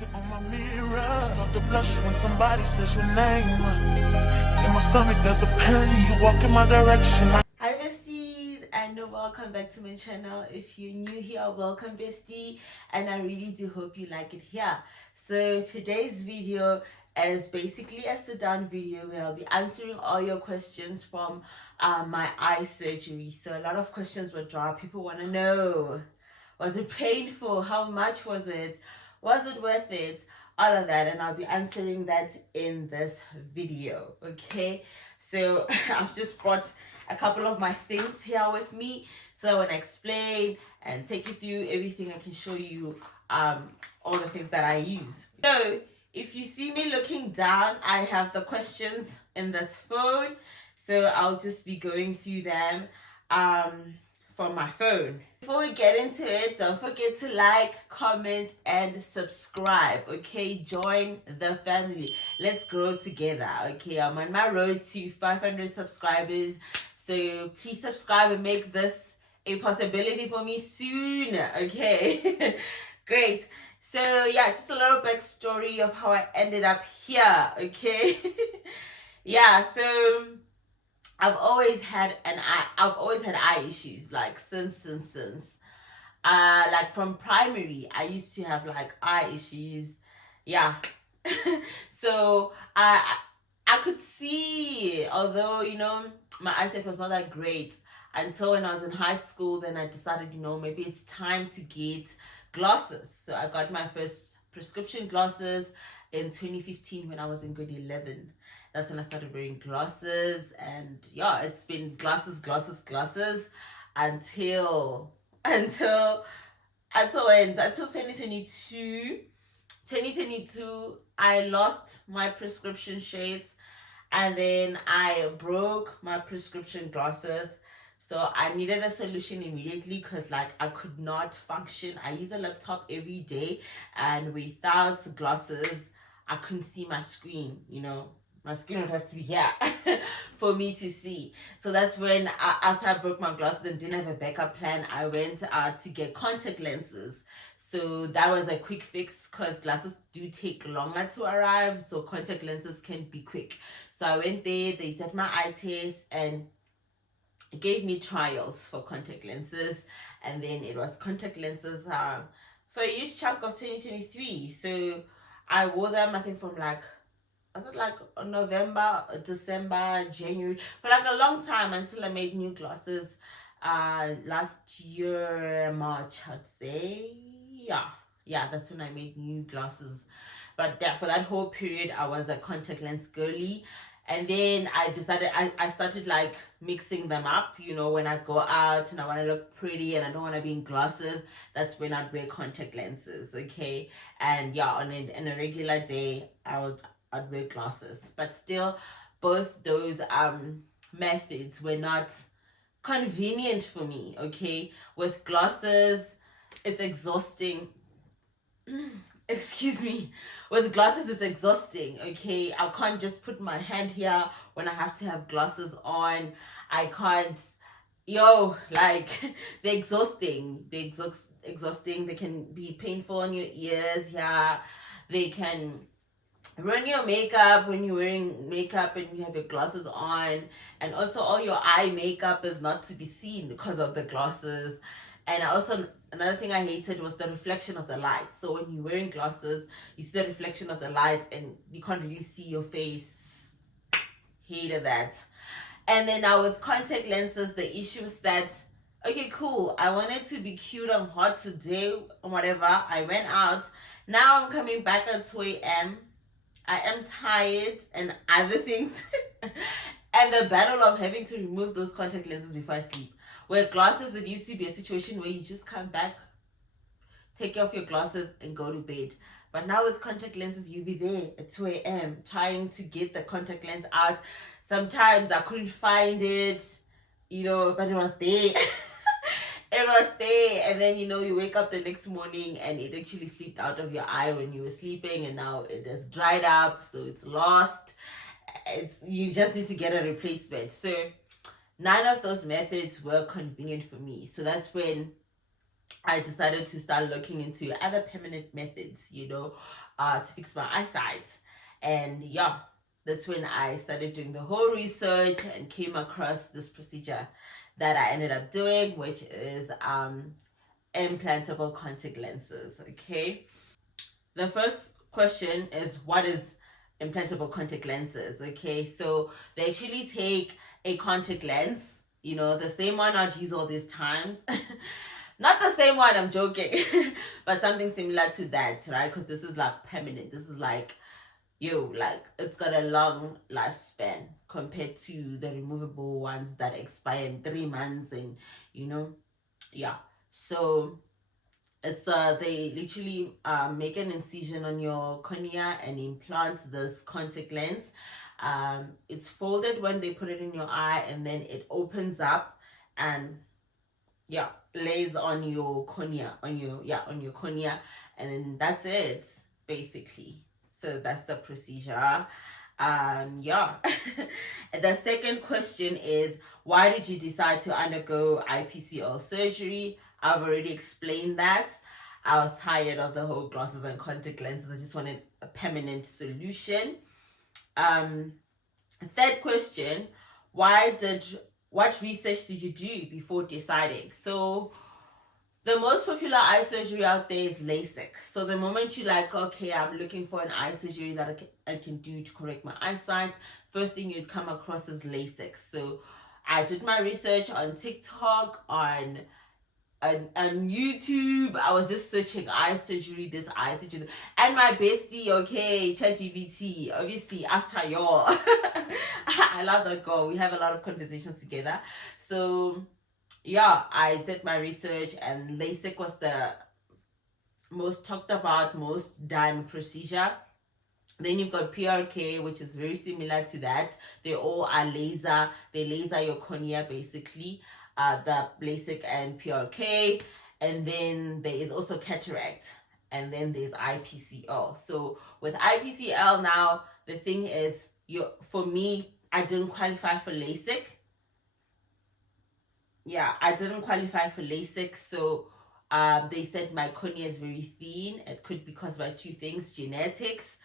reflection on my mirror. Start to blush when somebody says your name. In my stomach there's a pain. You walk in my direction. Hi besties, and welcome back to my channel. If you're new here, welcome bestie, and I really do hope you like it here. So today's video is basically a sit down video where I'll be answering all your questions from my eye surgery. So a lot of questions were dropped. People want to know, was it painful? How much was it? Was it worth it? All of that, and I'll be answering that in this video. Okay, so I've just brought a couple of my things here with me, so I want to explain and take you through everything. I can show you all the things that I use. So if you see me looking down, I have the questions in this phone, so I'll just be going through them from my phone. Before we get into it, don't forget to like, comment, and subscribe. Okay, join the family. Let's grow together. Okay, I'm on my road to 500 subscribers, so please subscribe and make this a possibility for me soon. Okay, great. So yeah, just a little backstory of how I ended up here. Okay, yeah. So I've always had eye issues, like since like from primary I used to have like eye issues. Yeah. So I could see, although my eyesight was not that great until when I was in high school. Then I decided, maybe it's time to get glasses. So I got my first prescription glasses in 2015 when I was in grade 11. That's when I started wearing glasses, and yeah, it's been glasses until 2022. 2022, I lost my prescription shades, and then I broke my prescription glasses. So I needed a solution immediately because like I could not function. I use a laptop every day, and without glasses, I couldn't see my screen, My screen would have to be here for me to see. So that's when, after I broke my glasses and didn't have a backup plan, I went to get contact lenses. So that was a quick fix because glasses do take longer to arrive. So contact lenses can be quick. So I went there, they did my eye test and gave me trials for contact lenses. And then it was contact lenses for a huge chunk of 2023. So I wore them, I think from November, December, January, for like a long time until I made new glasses last year, March, I'd say. Yeah, that's when I made new glasses. But yeah, for that whole period, I was a contact lens girly. And then I decided, I started like mixing them up, when I go out and I want to look pretty and I don't want to be in glasses, that's when I'd wear contact lenses, okay? And yeah, on a regular day, I'd wear glasses. But still, both those methods were not convenient for me, okay? With glasses, it's exhausting. Excuse me. With glasses, it's exhausting, okay? I can't just put my hand here when I have to have glasses on. I can't, they're exhausting. They're exhausting. They can be painful on your ears, yeah. They can ruin your makeup when you're wearing makeup and you have your glasses on. And also all your eye makeup is not to be seen because of the glasses. And also, another thing I hated was the reflection of the light. So when you're wearing glasses, you see the reflection of the light and you can't really see your face. Hated that. And then now with contact lenses, the issue is that, okay, cool, I wanted to be cute and hot today or whatever. I went out. Now I'm coming back at 2 a.m. I am tired and other things. And the battle of having to remove those contact lenses before I sleep. With glasses, it used to be a situation where you just come back, take off your glasses and go to bed. But now with contact lenses, you'll be there at 2 a.m. trying to get the contact lens out. Sometimes I couldn't find it, but it was there. It was there. And then, you wake up the next morning and it actually slipped out of your eye when you were sleeping, and now it has dried up, so it's lost. You just need to get a replacement. So none of those methods were convenient for me. So that's when I decided to start looking into other permanent methods, to fix my eyesight. And yeah, that's when I started doing the whole research and came across this procedure that I ended up doing, which is implantable contact lenses. Okay. The first question is, what is implantable contact lenses? Okay, so they actually take a contact lens, the same one I'd use all these times. Not the same one, I'm joking, but something similar to that, right? Because this is like permanent. This is like, it's got a long lifespan compared to the removable ones that expire in 3 months, and yeah. So it's they literally make an incision on your cornea and implant this contact lens. It's folded when they put it in your eye, and then it opens up and lays on your cornea, on your cornea, and then that's it basically. So that's the procedure. Yeah. The second question is, why did you decide to undergo IPCL surgery? I've already explained that. I was tired of the whole glasses and contact lenses. I just wanted a permanent solution. Third question, what research did you do before deciding? So the most popular eye surgery out there is LASIK. So the moment you're like, okay, I'm looking for an eye surgery that I can do to correct my eyesight, first thing you'd come across is LASIK. So I did my research on TikTok, on YouTube. I was just searching eye surgery, this eye surgery, and my bestie, okay, ChatGPT, obviously after y'all. I love that girl. We have a lot of conversations together. So yeah, I did my research, and LASIK was the most talked about, most done procedure. Then you've got PRK, which is very similar to that. They all are laser. They laser your cornea basically. The LASIK and PRK. And then there is also cataract. And then there's IPCL. So with IPCL now, the thing is, for me, I didn't qualify for LASIK. Yeah, I didn't qualify for LASIK. So they said my cornea is very thin. It could be caused by two things: genetics,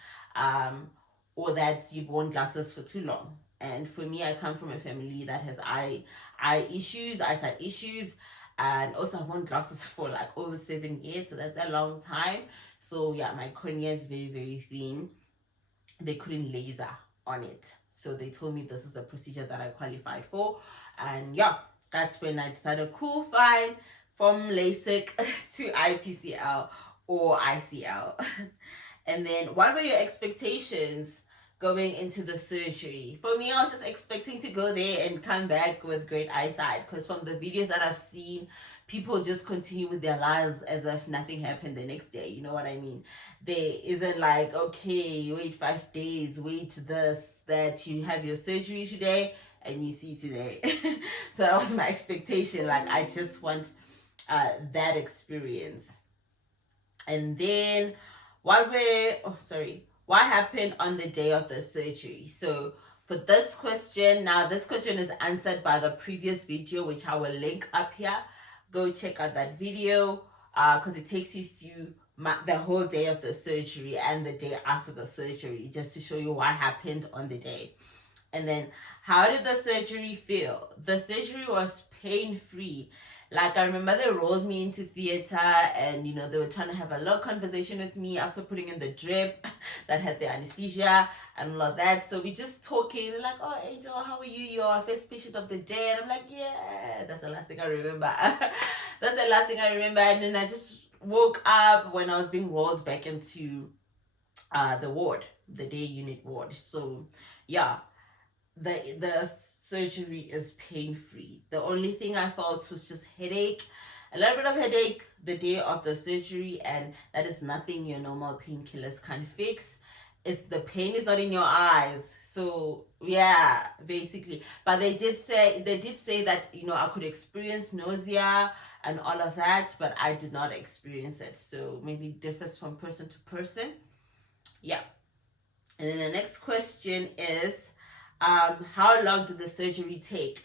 or that you've worn glasses for too long. And for me, I come from a family that has eyesight issues, and also I've worn glasses for like over 7 years, so that's a long time. So yeah, my cornea is very, very thin. They couldn't laser on it, so they told me this is a procedure that I qualified for. And yeah, that's when I decided, cool, fine, from LASIK to IPCL or ICL. And then, what were your expectations going into the surgery? For me, I was just expecting to go there and come back with great eyesight, because from the videos that I've seen, people just continue with their lives as if nothing happened the next day. You know what I mean? There isn't like, okay, wait 5 days, wait this, that. You have your surgery today and you see today. So that was my expectation. Like, I just want that experience. And then what happened on the day of the surgery? So for this question, now this question is answered by the previous video, which I will link up here. Go check out that video because it takes you through the whole day of the surgery and the day after the surgery, just to show you what happened on the day. And then, how did the surgery feel? The surgery was pain-free. Like, I remember they rolled me into theater, and they were trying to have a little conversation with me after putting in the drip that had the anesthesia and all of that. So we just talking. They're like, "Oh, Angel, how are you? You're our first patient of the day." And I'm like, "Yeah." That's the last thing I remember. That's the last thing I remember. And then I just woke up when I was being rolled back into the ward, the day unit ward. So yeah, the surgery is pain-free. The only thing I felt was just headache, a little bit of headache the day of the surgery, and that is nothing your normal painkillers can fix. It's the pain is not in your eyes. So yeah, basically. But they did say that I could experience nausea and all of that, but I did not experience it. So maybe it differs from person to person. Yeah. And then the next question is, how long did the surgery take?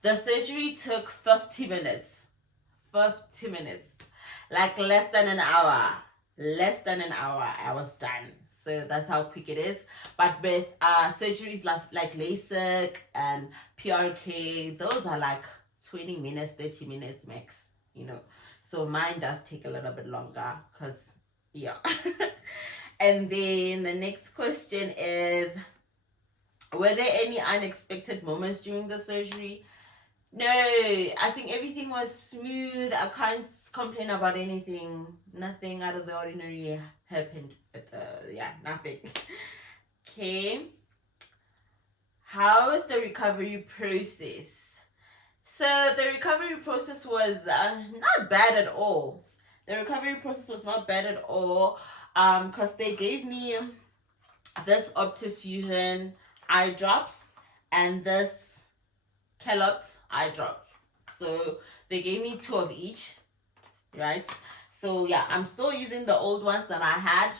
The surgery took 50 minutes. 50 minutes. Like less than an hour I was done. So that's how quick it is. But with surgeries like LASIK and PRK, those are like 20 minutes, 30 minutes max, you know. So mine does take a little bit longer because, yeah. And then the next question is, were there any unexpected moments during the surgery? No, I think everything was smooth. I can't complain about anything. Nothing out of the ordinary happened. Yeah, nothing. Okay. How was the recovery process? So the recovery process was not bad at all. The recovery process was not bad at all. Because they gave me this Optifusion eye drops and this Kellogg's eye drop. So they gave me 2 of each, right? So yeah, I'm still using the old ones that I had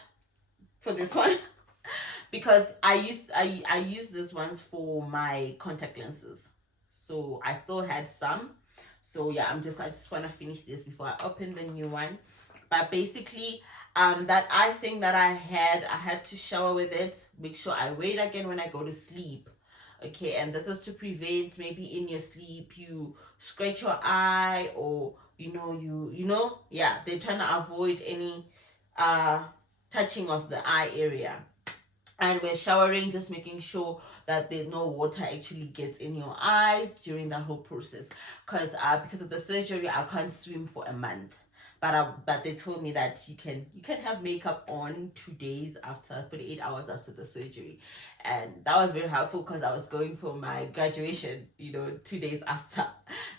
for this one because I used these ones for my contact lenses. So I still had some. So yeah, I just want to finish this before I open the new one. But basically, that eye thing that I had to shower with it, make sure I wear it again when I go to sleep. Okay, and this is to prevent maybe in your sleep you scratch your eye, or yeah, they're trying to avoid any touching of the eye area. And when showering, just making sure that there's no water actually gets in your eyes during that whole process, because of the surgery I can't swim for a month. But they told me that you can have makeup on 2 days after, 48 hours after the surgery, and that was very helpful because I was going for my graduation, 2 days after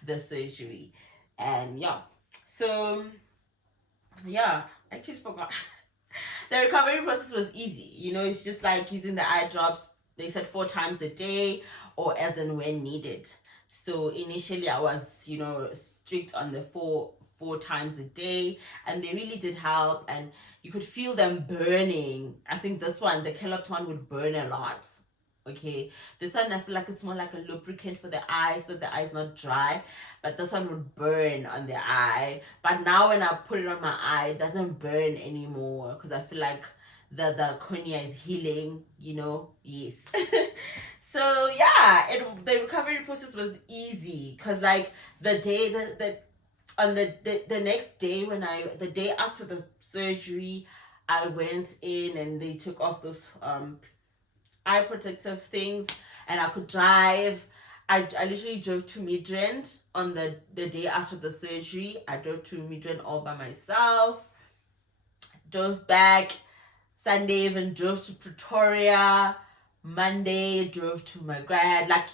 the surgery. And yeah, so yeah, I actually forgot. The recovery process was easy. It's just like using the eye drops. They said 4 times a day or as and when needed. So initially I was strict on the four times a day, and they really did help, and you could feel them burning. I think this one, the Kellogg one, would burn a lot. Okay, this one I feel like it's more like a lubricant for the eye, so the eye's not dry, but this one would burn on the eye. But now when I put it on my eye, it doesn't burn anymore because I feel like the cornea is healing, yes. So yeah, the recovery process was easy because like the day the next day, the day after the surgery, I went in and they took off those eye protective things, and I could drive. I literally drove to Midrand on the day after the surgery. I drove to Midrand all by myself, drove back. Sunday even drove to Pretoria. Monday drove to my grad. Like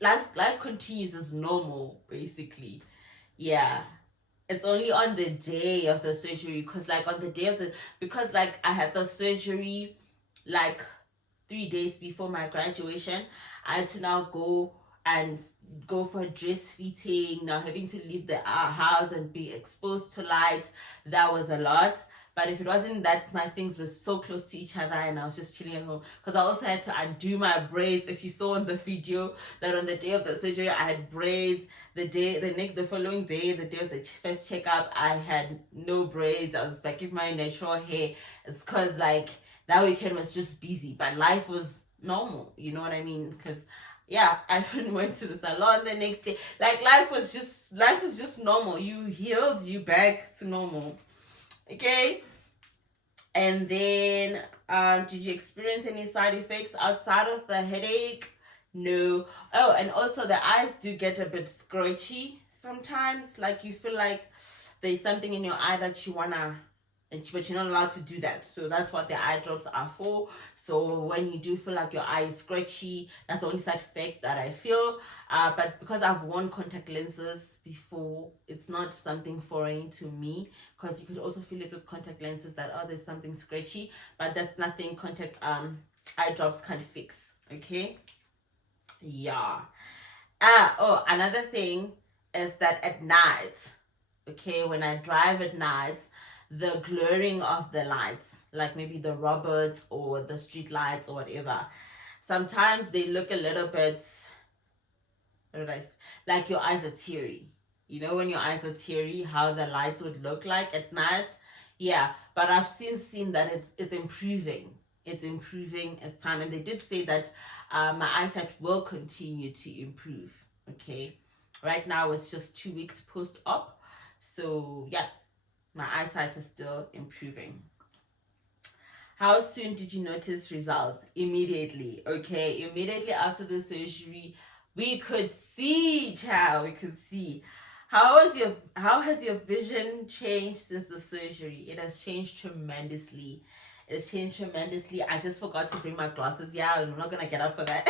life continues as normal basically. Yeah, it's only on the day of the surgery, because like on the day of because like I had the surgery like 3 days before my graduation. I had to now go for a dress fitting, now having to leave the house and be exposed to light. That was a lot. But if it wasn't that my things were so close to each other and I was just chilling at home, because I also had to undo my braids. If you saw in the video that on the day of the surgery I had braids, the following day, the day of the first checkup, I had no braids. I was back with my natural hair. It's because like that weekend was just busy, but life was normal. You know what I mean? Because yeah, I even went to the salon the next day. Like life was just normal. You healed, you back to normal. Okay. And then did you experience any side effects outside of the headache? No. Oh, and also the eyes do get a bit scratchy sometimes. Like you feel like there's something in your eye that you wanna, but you're not allowed to do that. So that's what the eye drops are for. So when you do feel like your eye is scratchy, that's the only side effect that I feel. But because I've worn contact lenses before, it's not something foreign to me, because you could also feel it with contact lenses that, oh, there's something scratchy, but that's nothing contact eye drops can't fix. Okay. Yeah. Another thing is that at night, okay, when I drive at night, the glaring of the lights, like maybe the robots or the street lights or whatever, sometimes they look a little bit like your eyes are teary. You know, when your eyes are teary, how the light would look like at night. Yeah, but I've since seen that it's improving. It's improving as time, and they did say that my eyesight will continue to improve. Okay, right now it's just 2 weeks post-op, so yeah, my eyesight is still improving. How soon did you notice results? Immediately. Okay, immediately after the surgery, we could see, child. We could see. How has your vision changed since the surgery? It has changed tremendously. It has changed tremendously. I just forgot to bring my glasses. Yeah, I'm not gonna get up for that.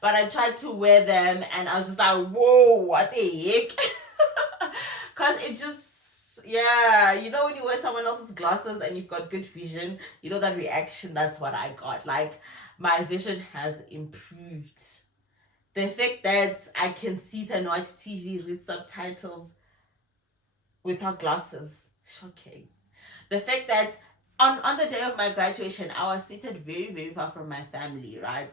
But I tried to wear them and I was just like, whoa, what the heck? Cause it just, yeah, you know when you wear someone else's glasses and you've got good vision, you know that reaction. That's what I got. Like, my vision has improved. The fact that I can see and watch TV, read subtitles without glasses, shocking. The fact that on the day of my graduation, I was seated very, very far from my family, right?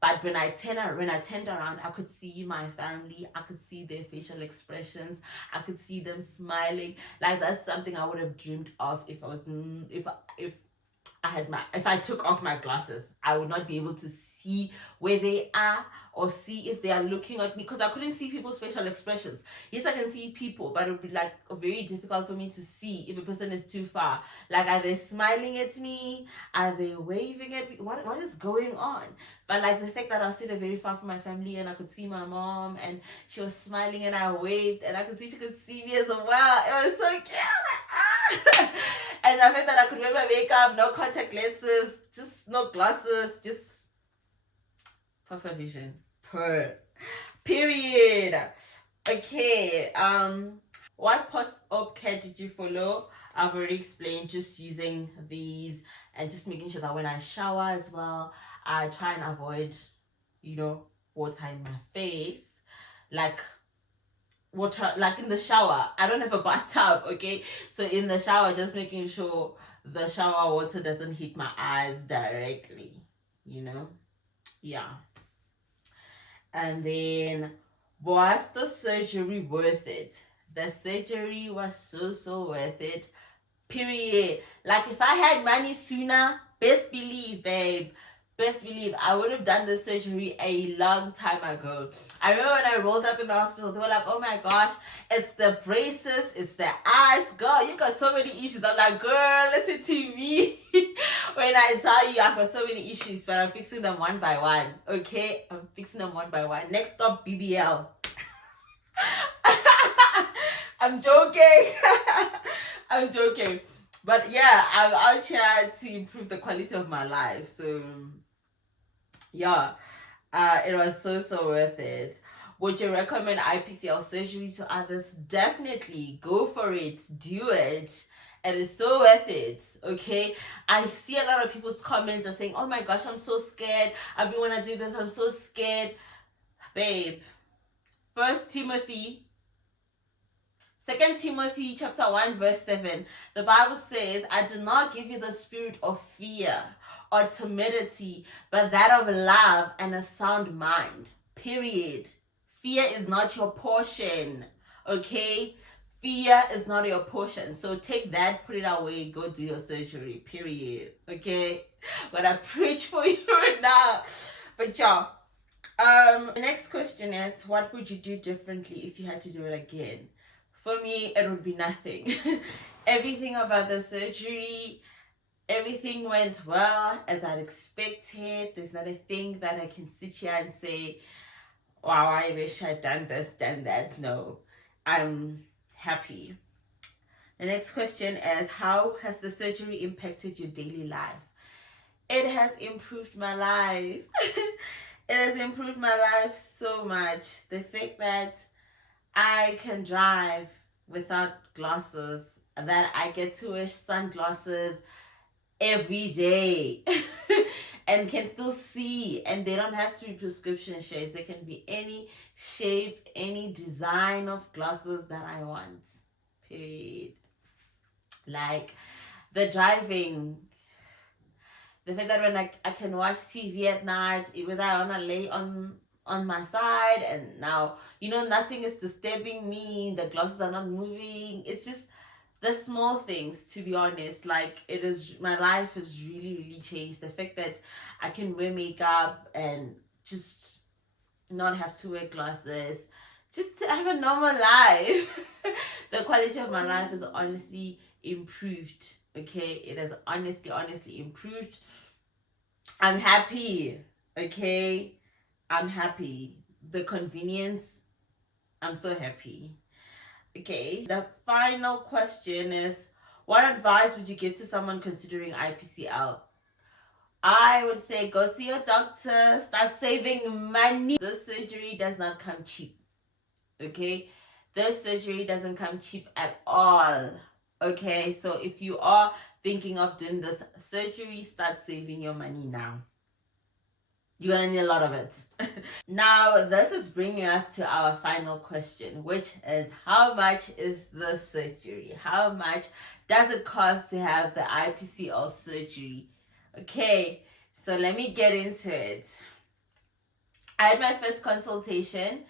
But when I turned around, I could see my family. I could see their facial expressions. I could see them smiling. Like, that's something I would have dreamed of if I was if I took off my glasses. I would not be able to see where they are or see if they are looking at me, because I couldn't see people's facial expressions. Yes, I can see people, but it would be like very difficult for me to see if a person is too far. Like, are they smiling at me? Are they waving at me? What is going on? But like, the fact that I was sitting very far from my family and I could see my mom and she was smiling and I waved and I could see she could see me as well. It was so cute. And the fact that I could wear my makeup, no contact lenses, just no glasses, just perfect vision. Period. Okay. What post-op care did you follow? I've already explained, just using these and just making sure that when I shower as well, I try and avoid, water in my face. Like, water, like in the shower, I don't have a bathtub, okay? So in the shower, just making sure the shower water doesn't hit my eyes directly, yeah. And then, was the surgery worth it? The surgery was so worth it, period. Like, if I had money sooner, best believe, babe, I would have done the surgery a long time ago. I remember when I rolled up in the hospital, they were like, oh my gosh, it's the braces, it's the eyes. Girl, you got so many issues. I'm like, girl, listen to me. When I tell you I've got so many issues, but I'm fixing them one by one. Okay? I'm fixing them one by one. Next up, BBL. I'm joking. I'm joking. But yeah, I'm out here to improve the quality of my life. So yeah, it was so worth it. Would you recommend IPCL surgery to others? Definitely. Go for it. Do it. It is so worth it. Okay? I see a lot of people's comments are saying, oh my gosh, I'm so scared. I've been wanting to do this. I'm so scared. Babe, 2 Timothy chapter 1 verse 7, the Bible says, I do not give you the spirit of fear or timidity, but that of love and a sound mind. Period. Fear is not your portion. Okay? Fear is not your portion. So take that, put it away, go do your surgery. Period. Okay? But I preach for you now. But y'all, the next question is, what would you do differently if you had to do it again? For me, it would be nothing. Everything about the surgery, everything went well as I'd expected. There's not a thing that I can sit here and say, wow, I wish I'd done this, done that. No, I'm happy. The next question is, how has the surgery impacted your daily life? It has improved my life. It has improved my life so much. The fact that I can drive without glasses, that I get to wear sunglasses every day and can still see, and they don't have to be prescription shades. They can be any shape, any design of glasses that I want. Period. Like, the driving, the fact that when I can watch TV at night, whether I want to lay on on my side, and now nothing is disturbing me, the glasses are not moving. It's just the small things, to be honest. Like, my life has really, really changed. The fact that I can wear makeup and just not have to wear glasses, just to have a normal life. The quality of my life has honestly improved. Okay, it has honestly improved. I'm happy. Okay, I'm happy. The convenience, I'm so happy. Okay, the final question is, what advice would you give to someone considering IPCL? I would say go see your doctor, start saving money. This surgery does not come cheap. Okay, this surgery doesn't come cheap at all. Okay, so if you are thinking of doing this surgery, start saving your money now. You're gonna need a lot of it. Now, this is bringing us to our final question, which is, how much is the surgery? How much does it cost to have the IPCL surgery? Okay, so let me get into it. I had my first consultation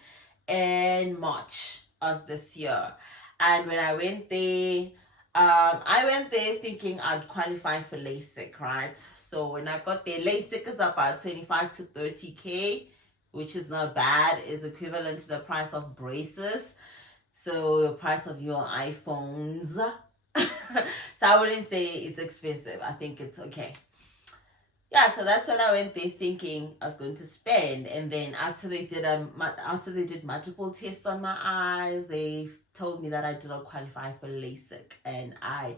in March of this year, and when I went there, I went there thinking I'd qualify for LASIK, right? So when I got there, LASIK is about 25 to 30K, which is not bad. Is equivalent to the price of braces, so the price of your iPhones. So I wouldn't say it's expensive. I think it's okay. Yeah, so that's what I went there thinking I was going to spend. And then after they did multiple tests on my eyes, they told me that I did not qualify for LASIK, and I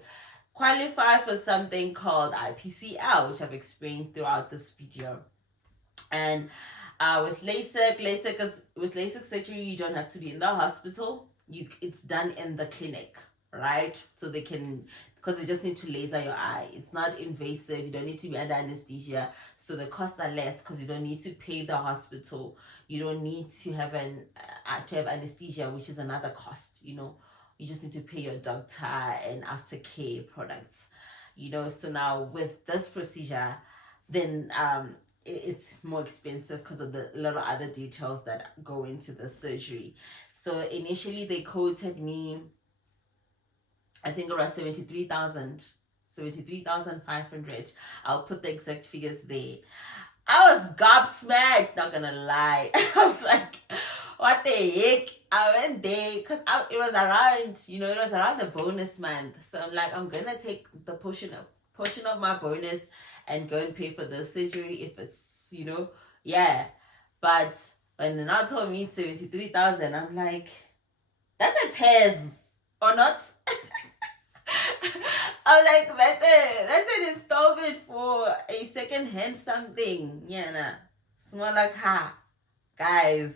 qualify for something called IPCL, which I've explained throughout this video. And with LASIK surgery, you don't have to be in the hospital. It's done in the clinic, right? So because they just need to laser your eye. It's not invasive. You don't need to be under anesthesia. So the costs are less because you don't need to pay the hospital. You don't need to have anesthesia, which is another cost. You just need to pay your doctor and aftercare products. So now with this procedure, then it's more expensive because of a lot of other details that go into the surgery. So initially they quoted me, I think, around 73,500. I'll put the exact figures there. I was gobsmacked, not gonna lie. I was like, what the heck? I went there because it was around the bonus month. So I'm like, I'm gonna take the portion of my bonus and go and pay for the surgery if it's, yeah. But when they now told me 73,000, I'm like, that's a test or not? I was like, that's an installment for a second-hand something. Yeah, nah. Smaller car. Guys,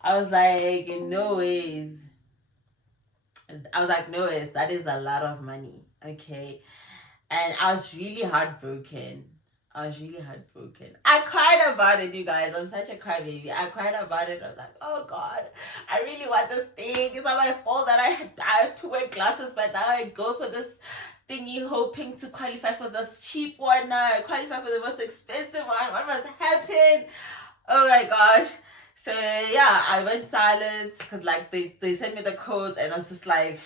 I was like, no ways. That is a lot of money. Okay. And I was really heartbroken. I cried about it, you guys. I'm such a crybaby. I cried about it. I was like, oh God, I really want this thing. It's not my fault that I have to wear glasses, but now I go for this thingy hoping to qualify for this cheap one. Now I qualify for the most expensive one. What must happen? Oh my gosh. So yeah, I went silent because like they sent me the codes and I was just like,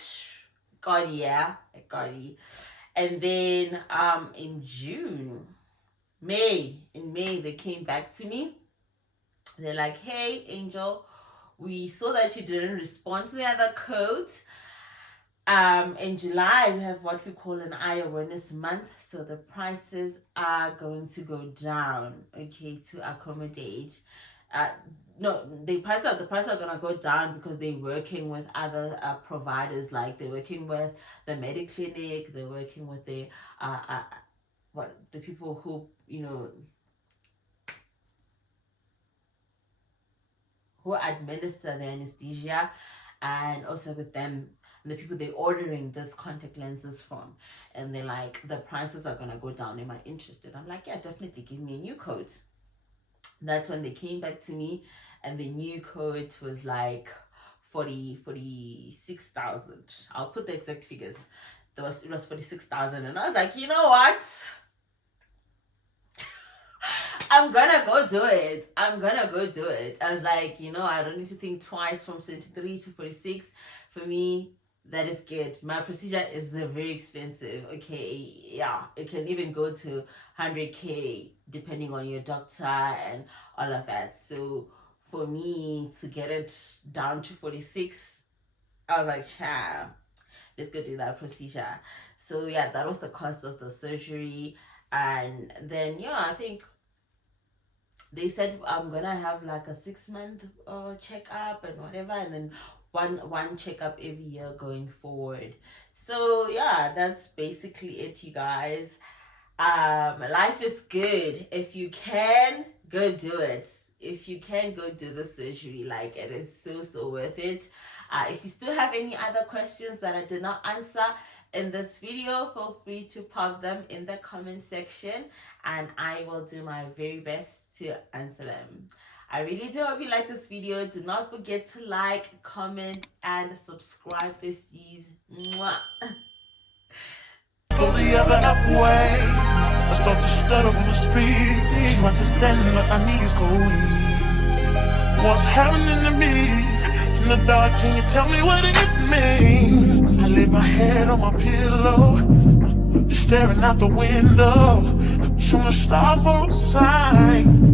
God, yeah, I got it. And then in May, they came back to me. They're like, hey, Angel, we saw that you didn't respond to the other code. In July, we have what we call an eye awareness month. So the prices are going to go down, okay, to accommodate. No, the prices are going to go down because they're working with other providers. Like they're working with the Mediclinic, they're working with the people who who administer the anesthesia, and also with them, the people they're ordering this contact lenses from. And they're like, the prices are gonna go down, am I interested? I'm like, yeah, definitely, give me a new code. That's when they came back to me, and the new code was like 46,000. I'll put the exact figures. It was 46,000, and I was like, you know what? I'm gonna go do it. I'm gonna go do it. I was like, I don't need to think twice from 73 to 46. For me, that is good. My procedure is very expensive. Okay, yeah, it can even go to 100K depending on your doctor and all of that. So for me to get it down to 46, I was like, child, let's go do that procedure. So yeah, that was the cost of the surgery. And then I think they said I'm gonna have like a 6-month checkup and whatever, and then one checkup every year going forward. So yeah, that's basically it, you guys. Life is good. If you can, go do it. If you can, go do the surgery. Like, it is so worth it. If you still have any other questions that I did not answer in this video, feel free to pop them in the comment section and I will do my very best to answer them. I really do hope you like this video. Do not forget to like, comment, and subscribe, besties. Mwah. Go the other way. I start to stutter when I speak. Trying to stand but my knees go weak. What's happening to me? In the dark, can you tell me what it means? I lay my head on my pillow, staring out the window, trying to stop for a sign.